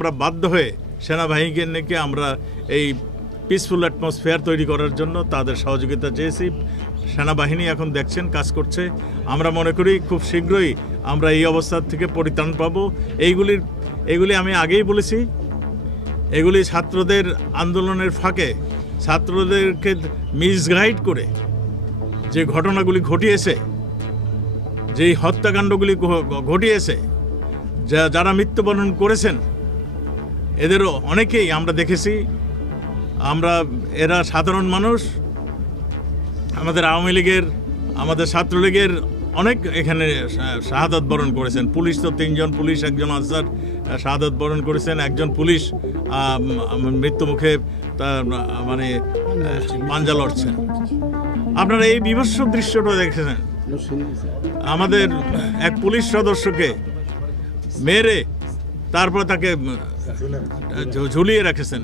আমরা বাধ্য হয়ে সেনাবাহিনীকে আমরা এই পিসফুল অ্যাটমসফিয়ার তৈরি করার জন্য তাদের সহযোগিতা চেয়েছি। সেনাবাহিনী এখন দেখছেন কাজ করছে। আমরা মনে করি খুব শীঘ্রই আমরা এই অবস্থা থেকে পরিত্রাণ পাব। এইগুলি আমি আগেই বলেছি, এগুলি ছাত্রদের আন্দোলনের ফাঁকে ছাত্রদেরকে মিসগাইড করে যে ঘটনাগুলি ঘটিয়েছে, যেই হত্যাকাণ্ডগুলি ঘটিয়েছে, যারা মৃত্যুবরণ করেছেন এদেরও অনেকেই আমরা দেখেছি। এরা সাধারণ মানুষ। আমাদের আওয়ামী লীগের, আমাদের ছাত্রলীগের অনেক এখানে শাহাদাত বরণ করেছেন। পুলিশ তো 3 জন পুলিশ, একজন আনসার শাহাদাত বরণ করেছেন, একজন পুলিশ মৃত্যুমুখে মানে পাঞ্জা লড়ছেন। আপনারা এই বিভৎস দৃশ্যটা দেখেছেন। আমাদের এক পুলিশ সদস্যকে মেরে তারপর তাকে ঝুলিয়ে রেখেছেন।